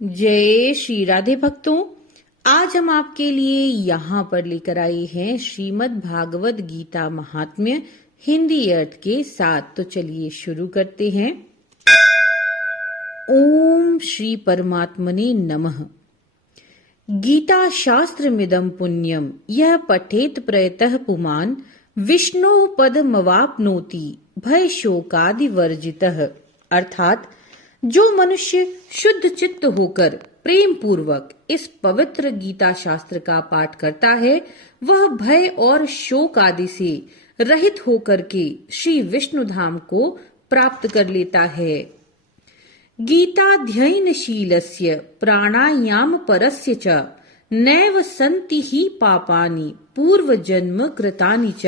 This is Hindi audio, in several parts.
जय श्री राधे भक्तों। आज हम आपके लिए यहाँ पर लेकर आए हैं श्रीमद् भागवत गीता महात्म्य हिंदी अर्थ के साथ। तो चलिए शुरू करते हैं। ओम श्री परमात्मने नमः। गीता शास्त्र मिदम पुण्यम यह पठेत प्रयतः पुमान् विष्णु पदमवाप्नोति भय शोकादि वर्जितः। अर्थात जो मनुष्य शुद्ध चित्त होकर प्रेम पूर्वक इस पवित्र गीता शास्त्र का पाठ करता है, वह भय और शोक आदि से रहित होकर के श्री विष्णु धाम को प्राप्त कर लेता है। गीताध्ययनशीलस्य प्राणायाम परस्य च नैव सन्ति ही पापानि पूर्व जन्म कृतानि च।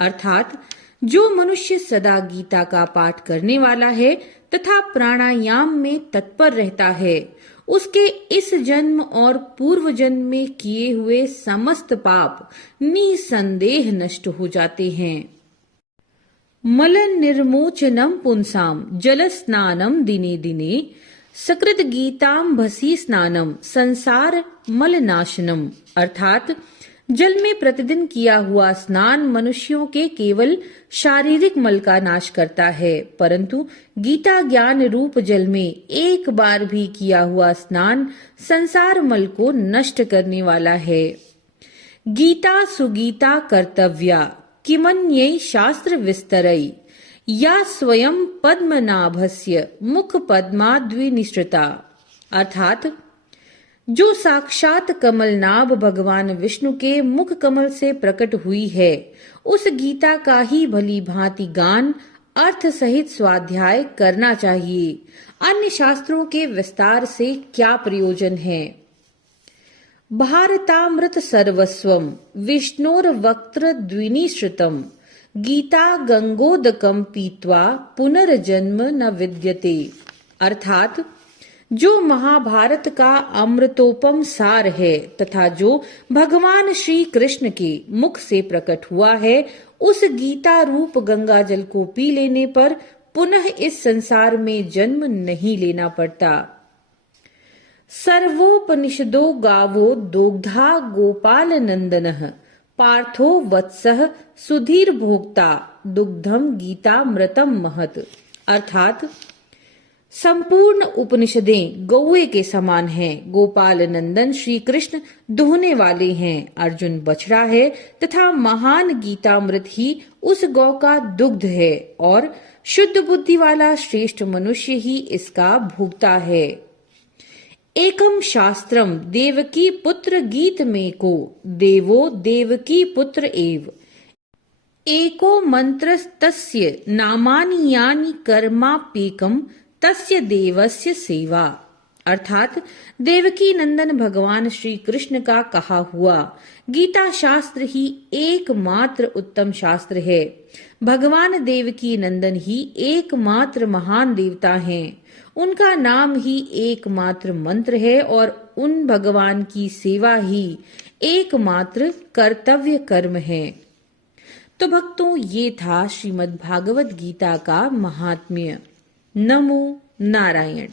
अर्थात जो मनुष्य सदा गीता का पाठ करने वाला है तथा प्राणायाम में तत्पर रहता है, उसके इस जन्म और पूर्व जन्म में किए हुए समस्त पाप निसंदेह नष्ट हो जाते हैं। मल निर्मोचनम पुंसाम जल स्नानम दिने दिने सकृत गीताम भसी स्नानम संसार मल नाशनम। अर्थात जल में प्रतिदिन किया हुआ स्नान मनुष्यों के केवल शारीरिक मल का नाश करता है, परंतु गीता ज्ञान रूप जल में एक बार भी किया हुआ स्नान संसार मल को नष्ट करने वाला है। गीता सुगीता कर्तव्या किमन्यै शास्त्र विस्तरै या स्वयं पद्मनाभस्य मुख पद्माद्विनिसृता। अर्थात जो साक्षात कमलनाभ भगवान विष्णु के मुख कमल से प्रकट हुई है, उस गीता का ही भली भांति गान अर्थ सहित स्वाध्याय करना चाहिए। अन्य शास्त्रों के विस्तार से क्या प्रयोजन है। भारतामृत सर्वस्वम विष्णोर्वक्त्र द्विनिश्रितम गीता गंगोदकम पीत्वा पुनर्जन्म न विद्यते। अर्थात जो महाभारत का अमृतोपम सार है तथा जो भगवान श्री कृष्ण के मुख से प्रकट हुआ है, उस गीता रूप गंगा जल को पी लेने पर पुनः इस संसार में जन्म नहीं लेना पड़ता। सर्वोपनिषदो गावो दोग्धा गोपाल नंदनः पार्थो वत्सः सुधीर भोक्ता दुग्धम गीतामृतम महत्। अर्थात संपूर्ण उपनिषदें गौए के समान हैं। गोपाल नंदन श्री कृष्ण दुहने वाले हैं, अर्जुन बछड़ा है तथा महान गीतामृत ही उस गौ का दुग्ध है और शुद्ध बुद्धि वाला श्रेष्ठ मनुष्य ही इसका भोक्ता है। एकम शास्त्रम देवकी पुत्र गीत में को देवो देवकी पुत्र एव एको मंत्र तस्य नामानि यानि कर्माप्येकम तस्य देवस्य सेवा। अर्थात देवकी नंदन भगवान श्री कृष्ण का कहा हुआ गीता शास्त्र ही एकमात्र उत्तम शास्त्र है। भगवान देवकी नंदन ही एकमात्र महान देवता हैं। उनका नाम ही एकमात्र मंत्र है और उन भगवान की सेवा ही एकमात्र कर्तव्य कर्म है। तो भक्तों, ये था श्रीमद् भागवत गीता का महात्म्य। नमो नारायण।